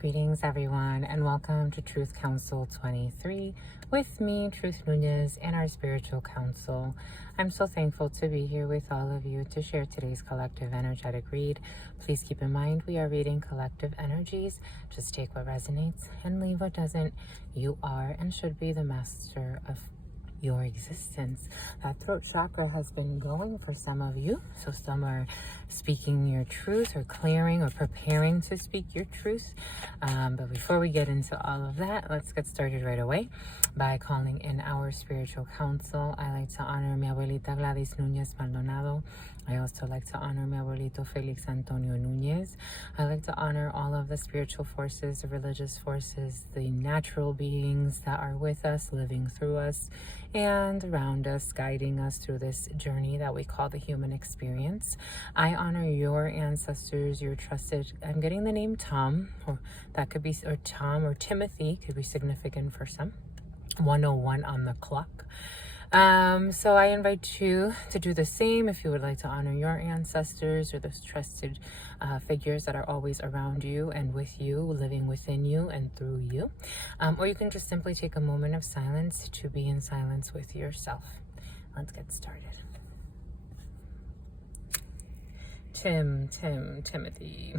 Greetings, everyone, and welcome to Truth Council 23 with me, Truth Nunez, and our spiritual council. I'm so thankful to be here with all of you to share today's collective energetic read. Please keep in mind we are reading collective energies. Just take what resonates and leave what doesn't. You are and should be the master of your existence. That throat chakra has been going for some of you. So some are speaking your truth or clearing or preparing to speak your truth. But before we get into all of that, let's get started right away by calling in our spiritual council. I like to honor mi abuelita Gladys Nunez Maldonado. I also like to honor mi abuelito Felix Antonio Nunez. I like to honor all of the spiritual forces, the religious forces, the natural beings that are with us, living through us, and around us, guiding us through this journey that we call the human experience. I honor your ancestors, your trusted, I'm getting the name Tom, or that could be, or Tom or Timothy could be significant for some. 101 on the clock. So I invite you to do the same if you would like to honor your ancestors or those trusted figures that are always around you and with you, living within you and through you. Or you can just simply take a moment of silence to be in silence with yourself. Let's get started. Timothy.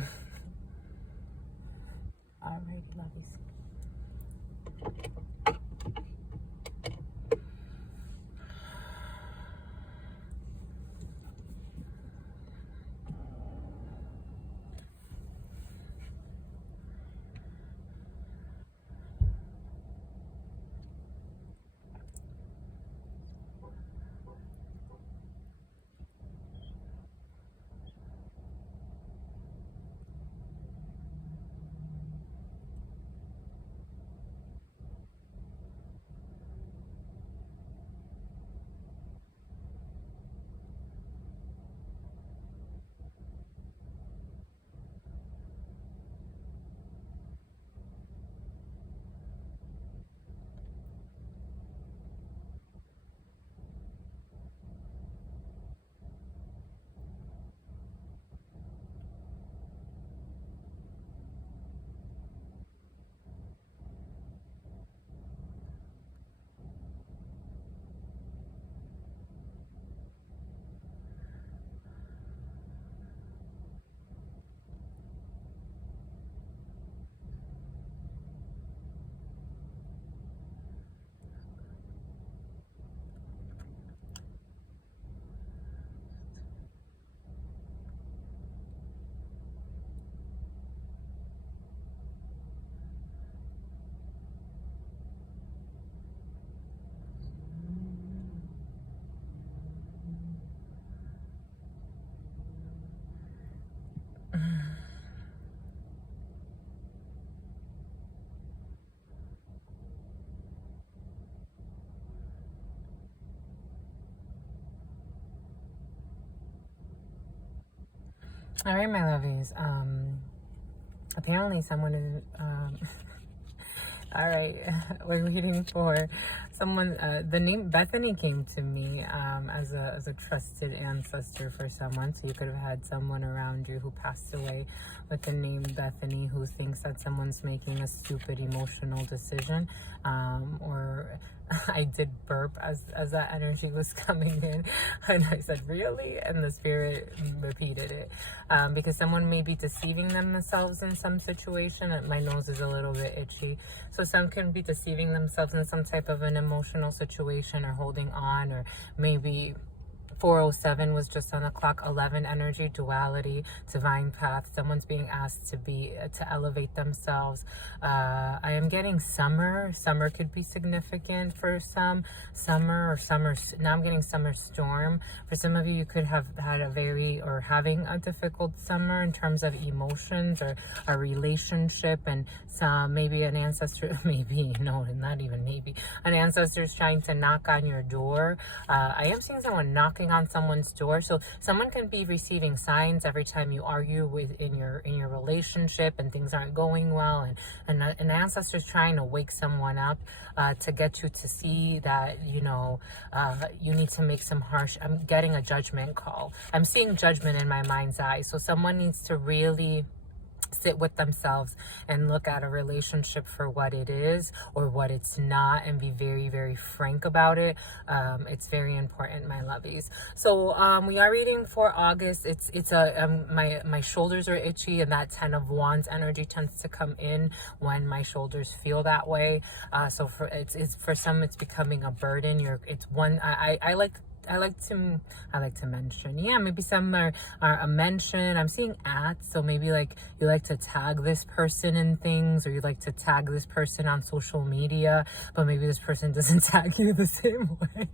Alrighty, lovies. All right, my lovies. Apparently someone is, all right, we're waiting for someone, the name Bethany came to me as a trusted ancestor for someone. So you could have had someone around you who passed away with the name Bethany who thinks that someone's making a stupid emotional decision, or I did burp as that energy was coming in, and I said, really? And the spirit repeated it, because someone may be deceiving themselves in some situation. My nose is a little bit itchy. So some can be deceiving themselves in some type of an emotional situation or holding on, or maybe 407 was just on the clock. 11 energy, duality, divine path. Someone's being asked to elevate themselves. I am getting summer. Summer could be significant for some. Now I'm getting summer storm. For some of you, you could have had having a difficult summer in terms of emotions or a relationship, and maybe an ancestor, an ancestor is trying to knock on your door. I am seeing someone knocking on someone's door. So someone can be receiving signs every time you argue in your relationship and things aren't going well, and an ancestor is trying to wake someone up to get you to see that you need to make some harsh. I'm getting a judgment call. I'm seeing judgment in my mind's eye. So someone needs to really sit with themselves and look at a relationship for what it is or what it's not, and be very, very frank about it. It's very important, my lovies. So we are reading for August. It's a my shoulders are itchy, and that 10 of Wands energy tends to come in when my shoulders feel that way. So for some it's becoming a burden. I like to mention, yeah, maybe some are a mention. I'm seeing at, so maybe like you like to tag this person in things, or you like to tag this person on social media, but maybe this person doesn't tag you the same way.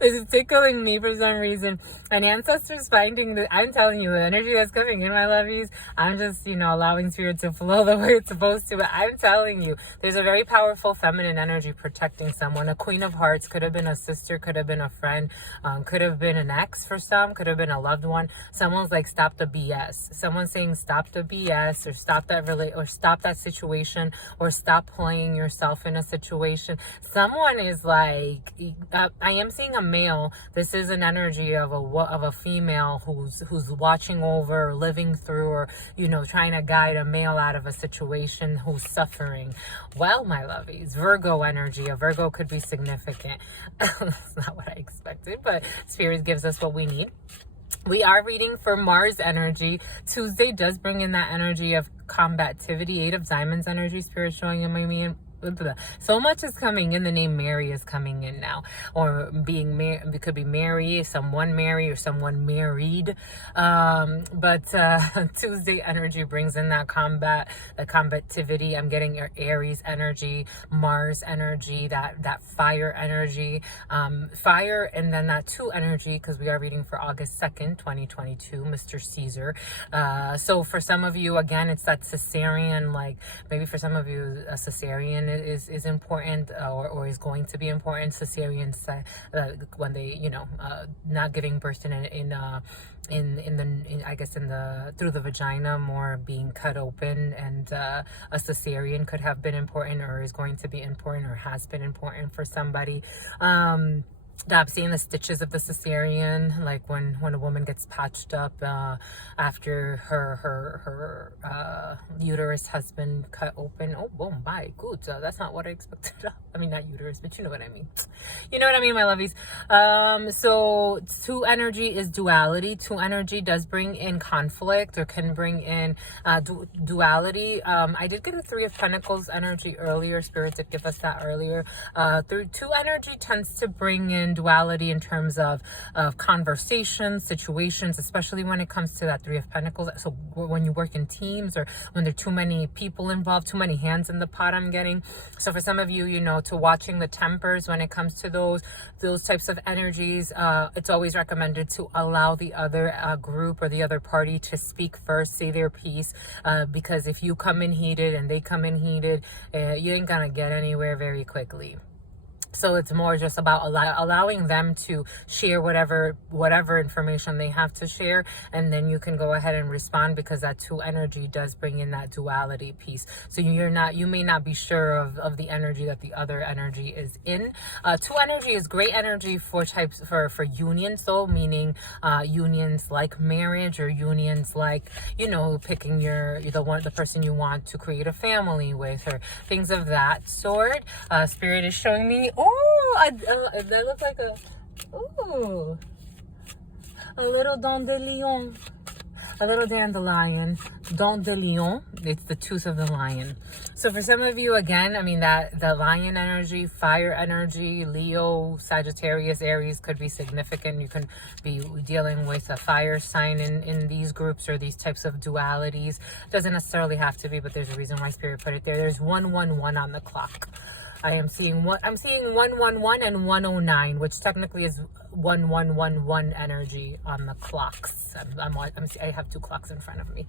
It's tickling me for some reason. And ancestors finding that, I'm telling you, the energy that's coming in, my lovies, I'm just, allowing spirit to flow the way it's supposed to. But I'm telling you, there's a very powerful feminine energy protecting someone. A Queen of Hearts could have been a sister, could have been a friend, could have been an ex for some, could have been a loved one. Someone's like, stop the BS. Someone's saying, stop the BS, or stop that situation, or stop playing yourself in a situation. Someone is like, I am seeing a male. This is an energy of a female who's watching over, or living through, or trying to guide a male out of a situation who's suffering. Well, my lovies, Virgo energy. A Virgo could be significant. That's not what I expected, but Spirit gives us what we need. We are reading for Mars energy. Tuesday does bring in that energy of combativity. 8 of Diamonds energy. Spirit showing in my so much is coming in. The name Mary is coming in now, or being married. It could be Mary, someone married, or someone married. But Tuesday energy brings in that combativity. I'm getting your Aries energy, Mars energy, that fire energy, fire, and then that 2 energy, because we are reading for August 2nd, 2022, Mr. Caesar. So for some of you, again, it's that cesarean, like maybe for some of you, a cesarean is important, or is going to be important. Cesarean, when they not giving birth through the vagina, more being cut open, and a cesarean could have been important, or is going to be important, or has been important for somebody. I'm seeing the stitches of the cesarean, like when a woman gets patched up after her uterus has been cut open. Oh my good, that's not what I expected. I mean, not uterus, but you know what I mean. You know what I mean, my lovies. So 2 energy is duality. 2 energy does bring in conflict, or can bring in duality. I did get a 3 of Pentacles energy earlier. Spirit did give us that earlier. 2 energy tends to bring in duality in terms of conversations, situations, especially when it comes to that 3 of Pentacles. So when you work in teams, or when there are too many people involved, too many hands in the pot, I'm getting. So for some of you, to watching the tempers when it comes to those types of energies, it's always recommended to allow the other group or the other party to speak first, say their piece, because if you come in heated and they come in heated, you ain't gonna get anywhere very quickly. So it's more just about allowing them to share whatever information they have to share, and then you can go ahead and respond, because that 2 energy does bring in that duality piece. So you may not be sure of the energy that the other energy is in. 2 energy is great energy for unions, though, meaning unions like marriage, or unions like picking the person you want to create a family with, or things of that sort. Spirit is showing me. That looks like a little dandelion. A little dandelion. Dent de lion. It's the tooth of the lion. So for some of you, again, I mean, the lion energy, fire energy, Leo, Sagittarius, Aries could be significant. You can be dealing with a fire sign in these groups, or these types of dualities. Doesn't necessarily have to be, but there's a reason why Spirit put it there. There's 111 on the clock. I'm seeing 111 and 109, which technically is 1111 energy on the clocks. I have 2 clocks in front of me.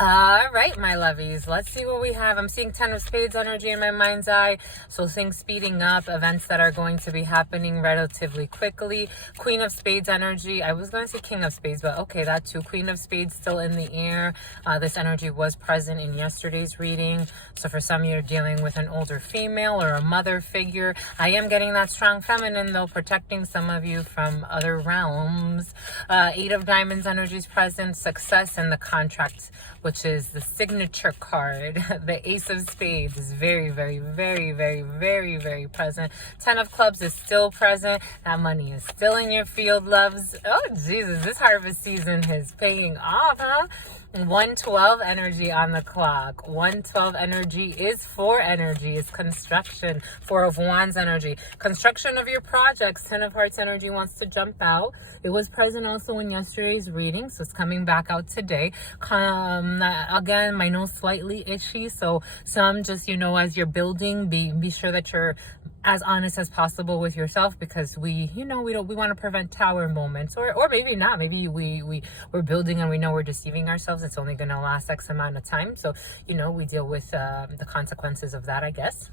All right, my lovies, let's see what we have. I'm seeing 10 of Spades energy in my mind's eye. So things speeding up, events that are going to be happening relatively quickly. Queen of Spades energy. I was going to say King of Spades, but okay, that too. Queen of Spades still in the air. This energy was present in yesterday's reading. So for some, you're dealing with an older female or a mother figure. I am getting that strong feminine, though, protecting some of you from other realms. Eight of Diamonds energy is present. Success and the contract, which is the signature card. The Ace of Spades is very, very, very, very, very, very present. 10 of Clubs is still present. That money is still in your field, loves. Oh, Jesus, this harvest season is paying off, huh? 112 energy on the clock. 112 energy is 4 energy. It's construction. 4 of Wands energy. Construction of your projects. 10 of Hearts energy wants to jump out. It was present also in yesterday's reading, so it's coming back out today. Again, my nose slightly itchy, so some just, as you're building, be sure that you're as honest as possible with yourself, because we want to prevent tower moments, or maybe not. Maybe we're building and we know we're deceiving ourselves. It's only going to last X amount of time, so we deal with the consequences of that, I guess.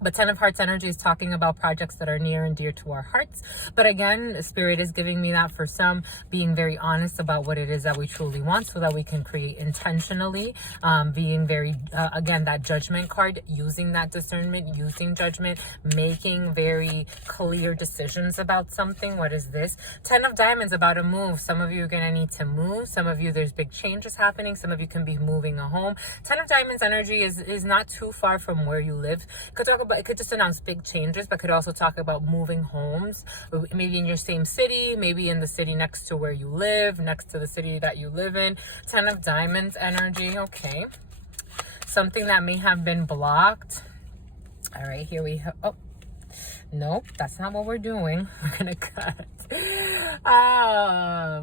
But 10 of Hearts energy is talking about projects that are near and dear to our hearts. But again, Spirit is giving me that for some, being very honest about what it is that we truly want so that we can create intentionally. Being very, again, that judgment card, using that discernment, using judgment, making very clear decisions about something. What is this? 10 of Diamonds about a move. Some of you are going to need to move. Some of you, there's big changes happening. Some of you can be moving a home. 10 of Diamonds energy is not too far from where you live. It could just announce big changes, but could also talk about moving homes, maybe in your same city, maybe in the city next to where you live, next to the city that you live in. 10 of Diamonds energy. Okay. Something that may have been blocked. All right, here we have, oh, nope, that's not what we're doing. We're going to cut.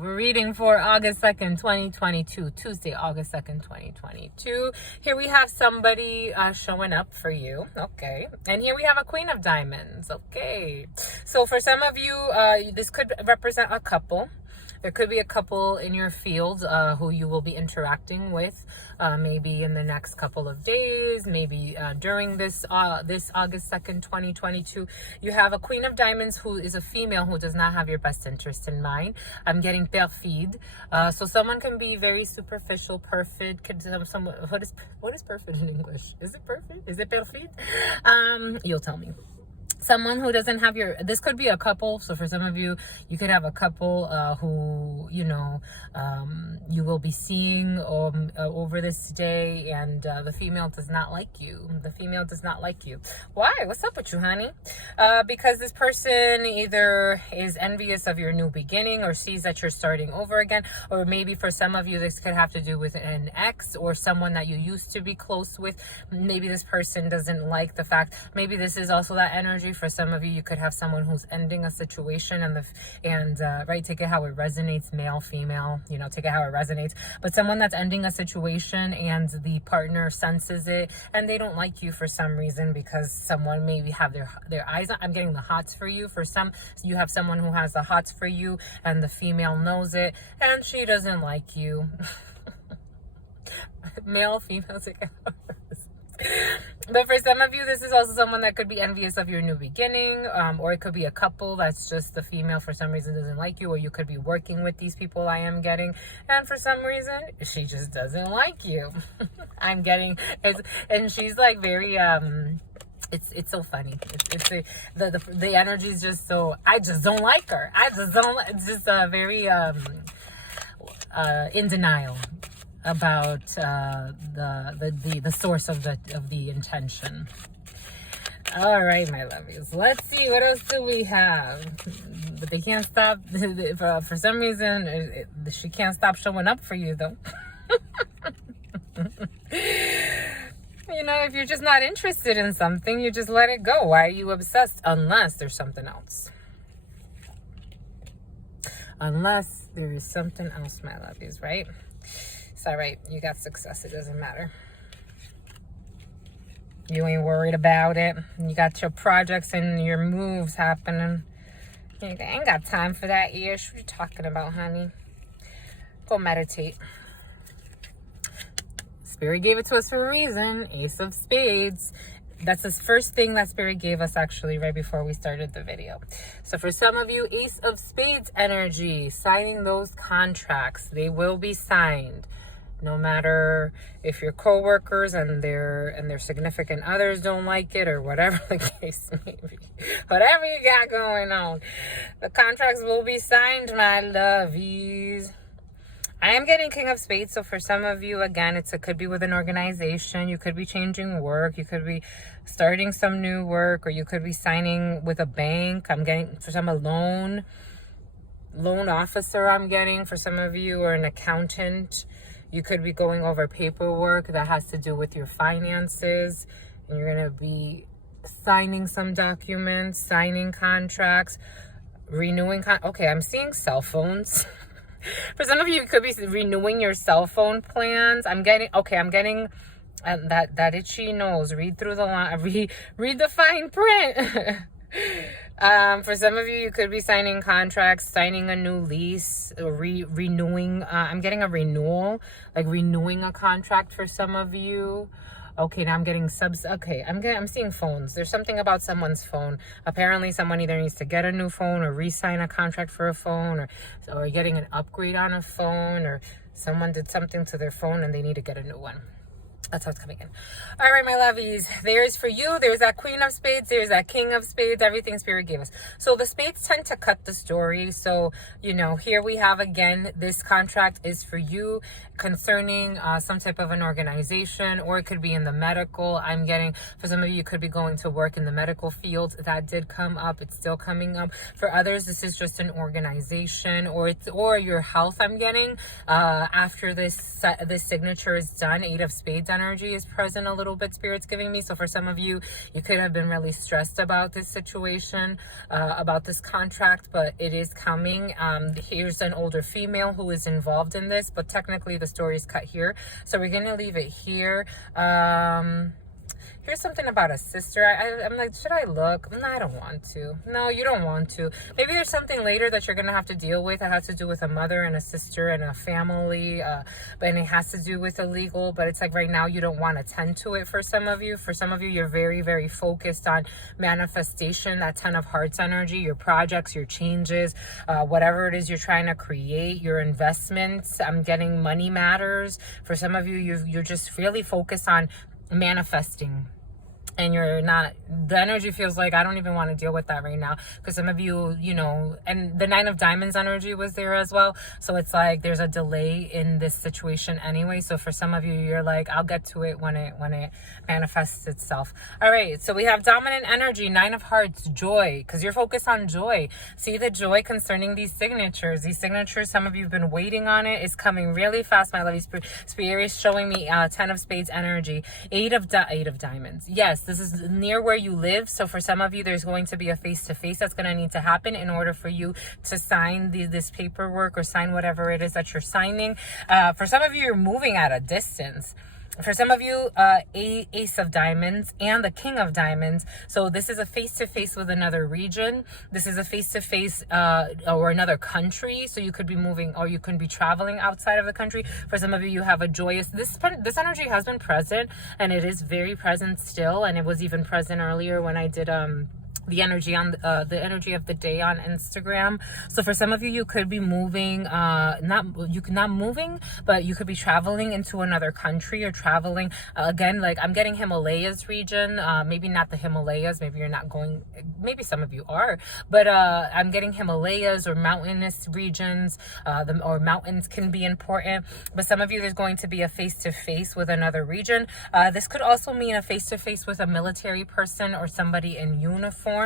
We're reading for August 2nd, 2022, Tuesday, August 2nd, 2022. Here we have somebody showing up for you. Okay. And here we have a Queen of Diamonds. Okay. So for some of you, this could represent a couple. There could be a couple in your field who you will be interacting with, maybe in the next couple of days, maybe during this August 2nd, 2022. You have a Queen of Diamonds who is a female who does not have your best interest in mind. I'm getting perfide. So someone can be very superficial, perfid. What is perfid in English? Is it perfid? Is it perfide? You'll tell me. Someone who doesn't have this could be a couple. So for some of you, you could have a couple who, you will be seeing over this day, and the female does not like you. The female does not like you. Why? What's up with you, honey? Because this person either is envious of your new beginning or sees that you're starting over again, or maybe for some of you, this could have to do with an ex or someone that you used to be close with. Maybe this person doesn't like the fact, maybe this is also that energy. For some of you, you could have someone who's ending a situation, right, take it how it resonates, male, female, take it how it resonates. But someone that's ending a situation and the partner senses it and they don't like you for some reason, because someone maybe have their eyes on. I'm getting the hots for you. For some, you have someone who has the hots for you and the female knows it and she doesn't like you. Male, female, take it how it resonates. But for some of you, this is also someone that could be envious of your new beginning, or it could be a couple that's just the female for some reason doesn't like you, or you could be working with these people I am getting, and for some reason she just doesn't like you. I'm getting and she's like very it's so funny. The energy is just so, I just don't like her. It's just very in denial about the source of the intention. All right, my lovies. Let's see, what else do we have? But they can't stop. For some reason, she can't stop showing up for you, though. If you're just not interested in something, you just let it go. Why are you obsessed? Unless there's something else. Unless there is something else, my lovies, right? It's all right. You got success. It doesn't matter. You ain't worried about it. You got your projects and your moves happening. You ain't got time for that, Ish. What you talking about, honey? Go meditate. Spirit gave it to us for a reason. Ace of Spades. That's the first thing that Spirit gave us actually right before we started the video. So for some of you, Ace of Spades energy, signing those contracts. They will be signed. No matter if your coworkers and their significant others don't like it or whatever the case may be. Whatever you got going on. The contracts will be signed, my lovies. I am getting King of Spades, so for some of you, again, it could be with an organization. You could be changing work. You could be starting some new work, or you could be signing with a bank. I'm getting, for some, a loan officer I'm getting for some of you, or an accountant. You could be going over paperwork that has to do with your finances, and you're going to be signing some documents, signing contracts, renewing. Okay, I'm seeing cell phones. For some of you, you could be renewing your cell phone plans. I'm getting that itchy nose. Read through the line. Read the fine print. For some of you, you could be signing contracts, signing a new lease, or renewing. I'm getting a renewal, like renewing a contract for some of you. Okay, now I'm getting subs. Okay, I'm seeing phones. There's something about someone's phone. Apparently, someone either needs to get a new phone or re-sign a contract for a phone, or getting an upgrade on a phone, or someone did something to their phone and they need to get a new one. That's how it's coming in. All right, my lovies. There's for you. There's that Queen of Spades. There's that King of Spades. Everything Spirit gave us. So the spades tend to cut the story. So, here we have, again, this contract is for you concerning some type of an organization, or it could be in the medical. I'm getting, for some of you, you could be going to work in the medical field. That did come up. It's still coming up. For others, this is just an organization, or your health. I'm getting after this signature is done. Eight of Spades energy is present a little bit, Spirit's giving me. So for some of you, you could have been really stressed about this situation, about this contract, but it is coming. Here's an older female who is involved in this, but technically the story is cut here. So we're going to leave it here. Here's something about a sister. I'm like, should I look? No, I don't want to. No, you don't want to. Maybe there's something later that you're going to have to deal with. It has to do with a mother and a sister and a family. And it has to do with illegal. But it's like right now you don't want to tend to it for some of you. For some of you, you're very, very focused on manifestation, that 10 of Hearts energy, your projects, your changes, whatever it is you're trying to create, your investments. I'm getting money matters. For some of you, you're just really focused on manifesting, and you're not, the energy feels like I don't even want to deal with that right now, because some of you, and the 9 of Diamonds energy was there as well. So it's like there's a delay in this situation anyway. So for some of you, you're like, I'll get to it when it manifests itself. All right, so we have dominant energy, 9 of Hearts, joy, because you're focused on joy. See the joy concerning these signatures. These signatures, some of you have been waiting on it. It's coming really fast, my lovely Spirit is showing me 10 of Spades energy, 8 of Diamonds. Yes, this is near where you live. So for some of you, there's going to be a face-to-face that's going to need to happen in order for you to sign this paperwork or sign whatever it is that you're signing. For some of you, you're moving at a distance. For some of you, Ace of Diamonds and the King of Diamonds. So this is a face-to-face with another region. This is a face-to-face or another country. So you could be moving, or you could be traveling outside of the country. For some of you, you have a joyous, this energy has been present, and it is very present still. And it was even present earlier when I did the energy on the energy of the day on Instagram. So for some of you, you could be moving, not moving, but you could be traveling into another country, or traveling again, like I'm getting Himalayas region, maybe not the Himalayas, maybe you're not going, maybe some of you are, but I'm getting Himalayas or mountainous regions, or mountains can be important. But some of you, there's going to be a face-to-face with another region. This could also mean a face-to-face with a military person or somebody in uniform.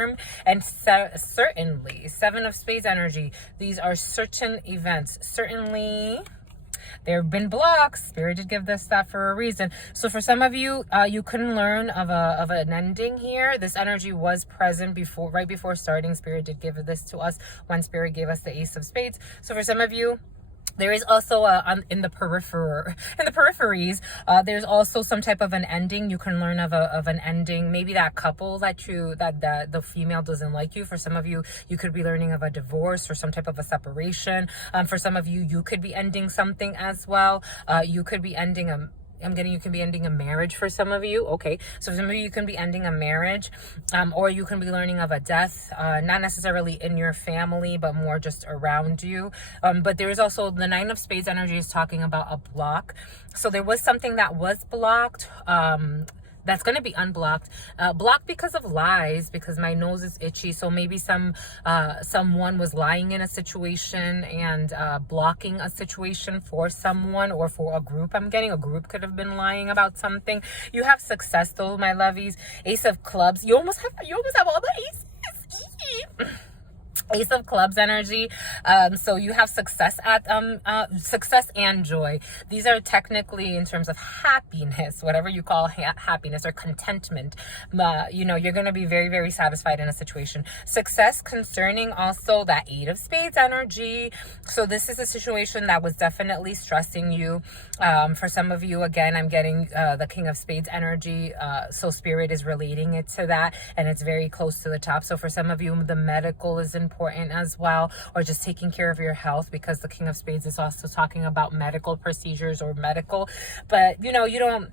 And certainly 7 of Spades energy, these are certain events. Certainly there have been blocks. Spirit did give this stuff for a reason. So for some of you, you couldn't learn of an ending here. This energy was present right before starting. Spirit did give this to us when Spirit gave us the Ace of Spades. So for some of you, there is also in the peripheries, there's also some type of an ending. You can learn of an ending. Maybe that couple that the female doesn't like you. For some of you, you could be learning of a divorce or some type of a separation. For some of you, you could be ending something as well. You could be ending I'm getting you can be ending a marriage for some of you. Okay, so for some of you can be ending a marriage, or you can be learning of a death, not necessarily in your family, but more just around you. But there is also the Nine of Spades energy is talking about a block. So there was something that was blocked. That's going to be unblocked, blocked because of lies, because my nose is itchy. So maybe someone was lying in a situation and blocking a situation for someone or for a group. I'm getting a group could have been lying about something. You have success though, my lovies. Ace of Clubs. You almost have all the aces. Ace of Clubs energy. So you have success at success and joy. These are technically in terms of happiness, whatever you call happiness or contentment. You're going to be very, very satisfied in a situation. Success concerning also that Eight of Spades energy. So this is a situation that was definitely stressing you. For some of you, again, I'm getting the King of Spades energy. So Spirit is relating it to that, and it's very close to the top. So for some of you, the medical is important as well, or just taking care of your health, because the King of Spades is also talking about medical procedures or medical. But you don't,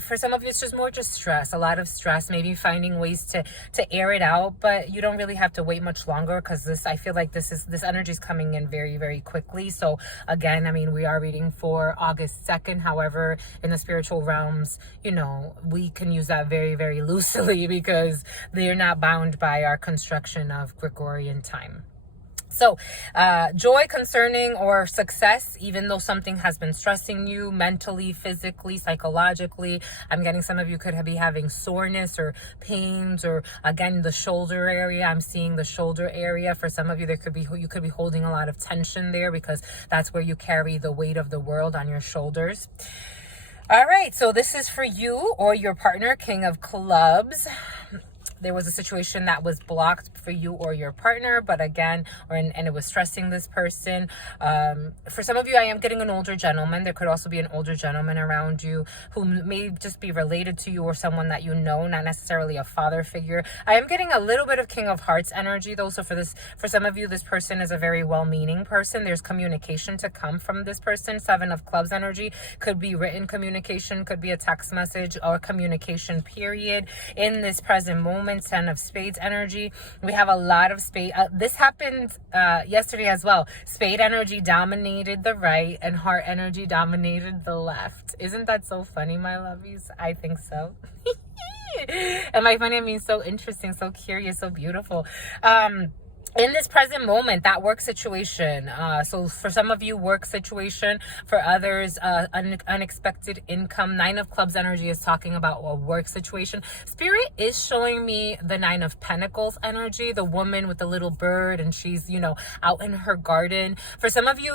for some of you, it's just more just stress, a lot of stress, maybe finding ways to air it out, but you don't really have to wait much longer, because I feel like this energy is coming in very, very quickly. So again, I mean, we are reading for August 2nd. However, in the spiritual realms, we can use that very, very loosely, because they're not bound by our construction of Gregorian time. So joy concerning or success, even though something has been stressing you mentally, physically, psychologically. I'm getting some of you could be having soreness or pains, or again, the shoulder area. I'm seeing the shoulder area. For some of you, you could be holding a lot of tension there, because that's where you carry the weight of the world on your shoulders. All right, so this is for you or your partner, King of Clubs. There was a situation that was blocked for you or your partner, but again, and it was stressing this person. For some of you, I am getting an older gentleman. There could also be an older gentleman around you who may just be related to you or someone that you know, not necessarily a father figure. I am getting a little bit of King of Hearts energy though. So for some of you, this person is a very well-meaning person. There's communication to come from this person. Seven of Clubs energy could be written communication, could be a text message, or communication period in this present moment. 10 of Spades energy. We have a lot of spade. This happened yesterday as well. Spade energy dominated the right and heart energy dominated the left. Isn't that so funny, my lovies? I think so. And by funny, I mean so interesting, so curious, so beautiful. In this present moment, that work situation. So for some of you, work situation. For others, unexpected income. Nine of Clubs energy is talking about a work situation. Spirit is showing me the Nine of Pentacles energy, the woman with the little bird, and she's, out in her garden. For some of you,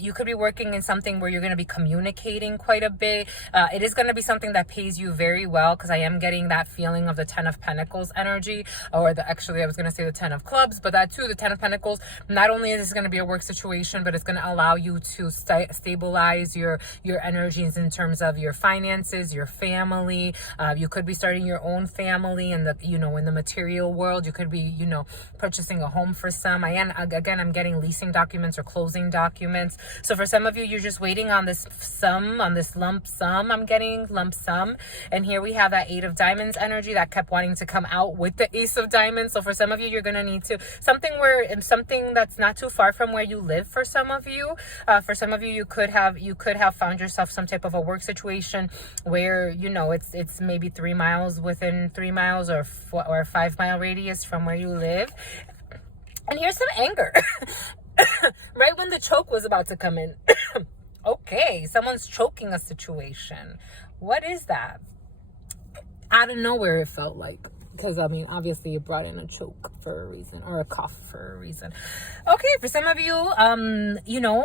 you could be working in something where you're going to be communicating quite a bit. It is going to be something that pays you very well, because I am getting that feeling of the 10 of Pentacles energy, or I was going to say the 10 of Clubs, but that too, the 10 of Pentacles. Not only is this going to be a work situation, but it's going to allow you to stabilize your energies in terms of your finances, your family. You could be starting your own family in the in the material world. You could be purchasing a home for some. I'm getting leasing documents or closing documents. So for some of you, you're just waiting on this lump sum. I'm getting lump sum, and here we have that Eight of Diamonds energy that kept wanting to come out with the Ace of Diamonds. So for some of you, you're going to need to something that's not too far from where you live. For some of you, you could have found yourself some type of a work situation where it's maybe 3 miles, within 3 miles or a 5 mile radius from where you live. And here's some anger. Right when the choke was about to come in. Okay, someone's choking a situation. What is that? Out of nowhere, it felt like. Because, obviously it brought in a choke for a reason, or a cough for a reason. Okay, for some of you,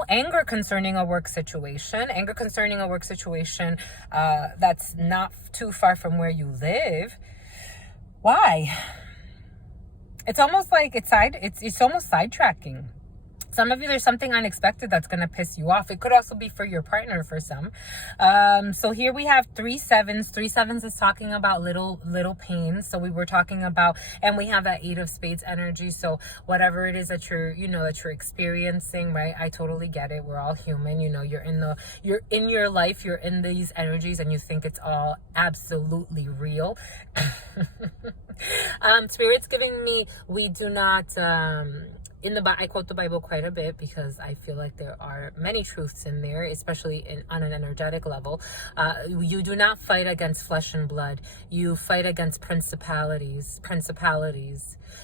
anger concerning a work situation. Anger concerning a work situation that's not too far from where you live. Why? It's almost like it's almost sidetracking. Some of you, there's something unexpected that's going to piss you off. It could also be for your partner for some. So here we have 3 sevens. 3 sevens is talking about little pains. So we were talking about, and we have that 8 of spades energy. So whatever it is that you're, that you're experiencing, right? I totally get it. We're all human. You're in your life, you're in these energies, and you think it's all absolutely real. Spirit's giving me, we do not, I quote the Bible quite a bit because I feel like there are many truths in there, especially on an energetic level. You do not fight against flesh and blood. You fight against principalities.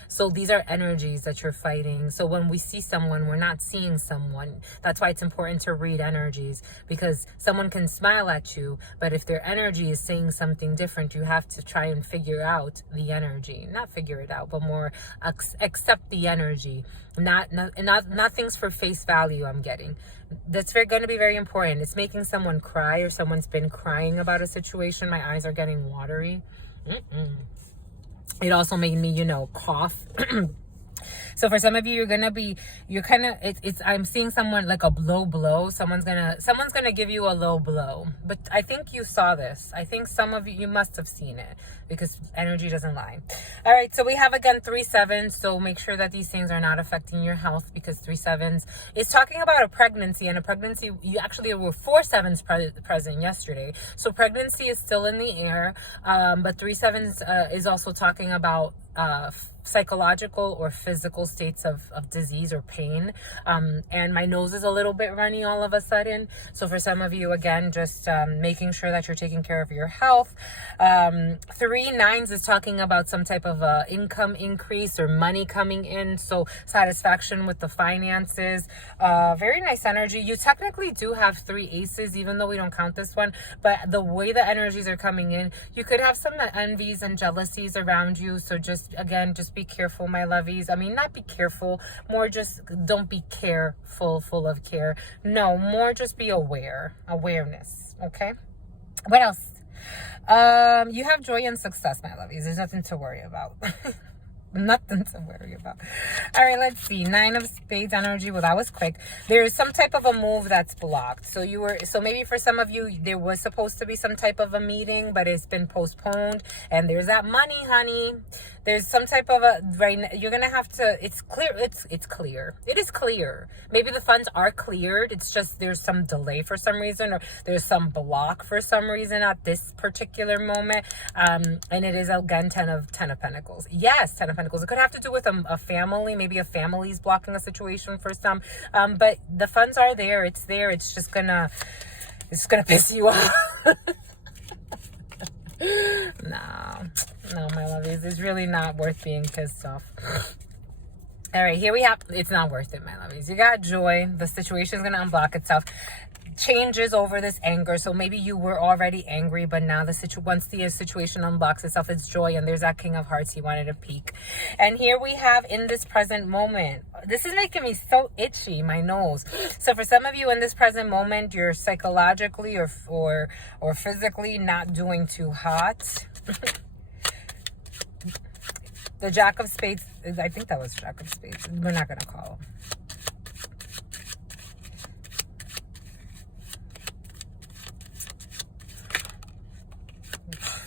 So these are energies that you're fighting. So when we see someone, we're not seeing someone. That's why it's important to read energies, because someone can smile at you, but if their energy is saying something different, you have to try and figure out the energy. Not figure it out, but more accept the energy. Not things for face value. I'm getting. That's going to be very important. It's making someone cry, or someone's been crying about a situation. My eyes are getting watery. It also made me, cough. So for some of you, I'm seeing someone like a low blow. Someone's gonna give you a low blow. But I think you saw this. I think some of you must have seen it, because energy doesn't lie. All right, so we have again 3 sevens. So make sure that these things are not affecting your health, because 3 sevens is talking about a pregnancy, and a pregnancy, there were 4 sevens present yesterday. So pregnancy is still in the air, but 3 sevens is also talking about psychological or physical states of disease or pain. And my nose is a little bit runny all of a sudden. So for some of you, again, just making sure that you're taking care of your health. 3 nines is talking about some type of income increase or money coming in. So satisfaction with the finances. Very nice energy. You technically do have 3 aces, even though we don't count this one. But the way the energies are coming in, you could have some envies and jealousies around you. So just be careful, my lovies. I mean, not be careful, more just don't be careful, full of care. No, more just be awareness. Okay. What else? You have joy and success, my lovies. There's nothing to worry about. Nothing to worry about. All right, let's see. 9 of spades energy. Well, that was quick. There is some type of a move that's blocked. So maybe for some of you, there was supposed to be some type of a meeting, but it's been postponed. And there's that money, honey. There's some type of you're going to have to, it's clear. It's clear. It is clear. Maybe the funds are cleared. It's just there's some delay for some reason, or there's some block for some reason at this particular moment. And it is, again, 10 of Pentacles. Yes, 10 of Pentacles. It could have to do with a family. Maybe a family's blocking a situation for some. But the funds are there. It's there. It's just gonna piss you off. No, my lovies. It's really not worth being pissed off. All right, here we have, it's not worth it, my lovies. You got joy. The situation is going to unblock itself. Changes over this anger. So maybe you were already angry, but now once the situation unblocks itself, it's joy. And there's that King of Hearts. He wanted to peek. And here we have in this present moment. This is making me so itchy, my nose. So for some of you in this present moment, you're psychologically or physically not doing too hot. The Jack of Spades, I think that was Jack of Spades. We're not going to call him.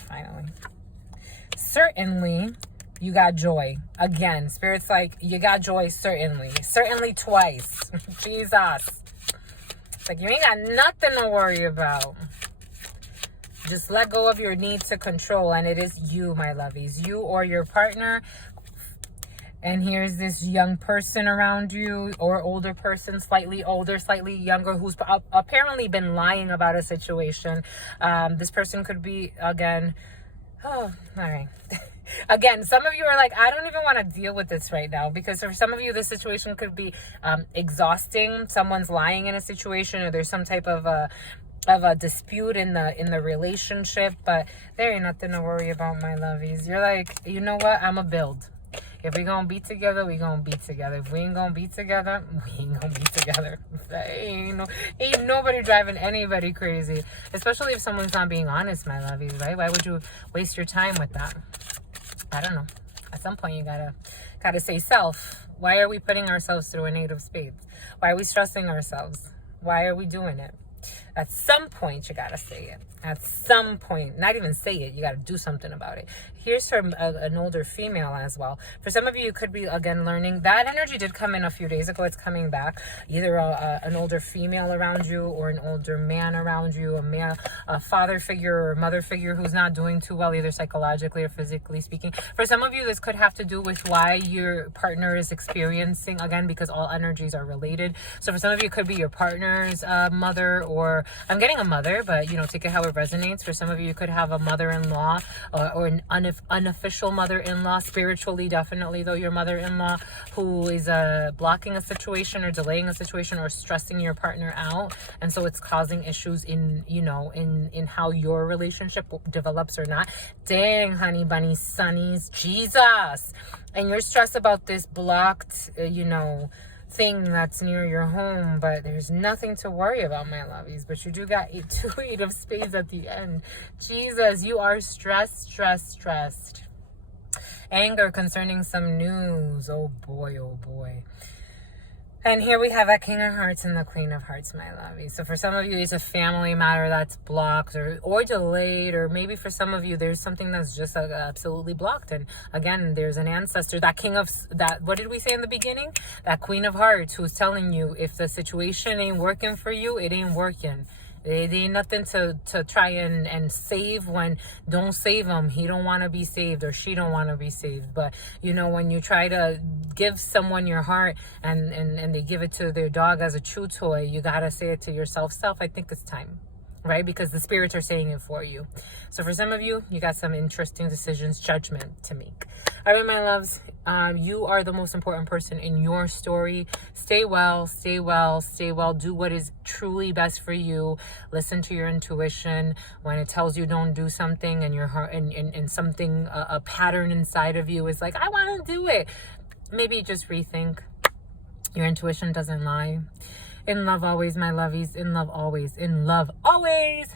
Finally. Certainly, you got joy. Again, Spirit's like, you got joy, certainly. Certainly twice. Jesus. It's like, you ain't got nothing to worry about. Just let go of your need to control. And it is you, my lovies. You or your partner. And here's this young person around you, or older person, slightly older, slightly younger, who's apparently been lying about a situation. This person could be, again, all right. Again, some of you are like, I don't even want to deal with this right now, because for some of you, this situation could be exhausting. Someone's lying in a situation, or there's some type of a dispute in the relationship, but there ain't nothing to worry about, my lovies. You're like, you know what? I'm a build. If we gonna be together, we gonna be together. If we ain't gonna be together, we ain't gonna be together. Ain't nobody driving anybody crazy, especially if someone's not being honest, my lovies, right? Why would you waste your time with that? I don't know. At some point, you gotta say self. Why are we putting ourselves through an 8 of spades? Why are we stressing ourselves? Why are we doing it? At some point, you gotta say it. At some point, not even say it, you gotta do something about it. Here's from an older female as well. For some of you, you could be, again, learning. That energy did come in a few days ago. It's coming back. Either an older female around you or an older man around you, a father figure or mother figure who's not doing too well, either psychologically or physically speaking. For some of you, this could have to do with why your partner is experiencing, again, because all energies are related. So for some of you, it could be your partner's mother, or I'm getting a mother, but, you know, take it how it resonates. For some of you, you could have a mother-in-law or an unofficial mother-in-law, spiritually, definitely, though, your mother-in-law, who is blocking a situation or delaying a situation or stressing your partner out. And so it's causing issues in, you know, in how your relationship develops or not. Dang, honey bunny sunnies, Jesus. And you're stressed about this blocked, you know, thing that's near your home, but there's nothing to worry about, my lovies. But you do got 8 of spades at the end. Jesus, you are stressed. Anger concerning some news. Oh boy, oh boy. And here we have that King of Hearts and the Queen of Hearts, my lovies. So for some of you, it's a family matter that's blocked or delayed, or maybe for some of you, there's something that's just absolutely blocked. And again, there's an ancestor, that King of, that, what did we say in the beginning? That Queen of Hearts who's telling you, if the situation ain't working for you, it ain't working. There ain't nothing to try and save when don't save him. He don't want to be saved, or she don't want to be saved. But, you know, when you try to give someone your heart and they give it to their dog as a chew toy, you got to say it to yourself, I think it's time. Right? Because the spirits are saying it for you. So for some of you, you got some interesting decisions, judgment to make. All right, my loves, you are the most important person in your story. Stay well. Do what is truly best for you. Listen to your intuition when it tells you don't do something, and your heart and something, a pattern inside of you is like, I want to do it. Maybe just rethink. Your intuition doesn't lie. In love always, my lovies. In love always. In love always.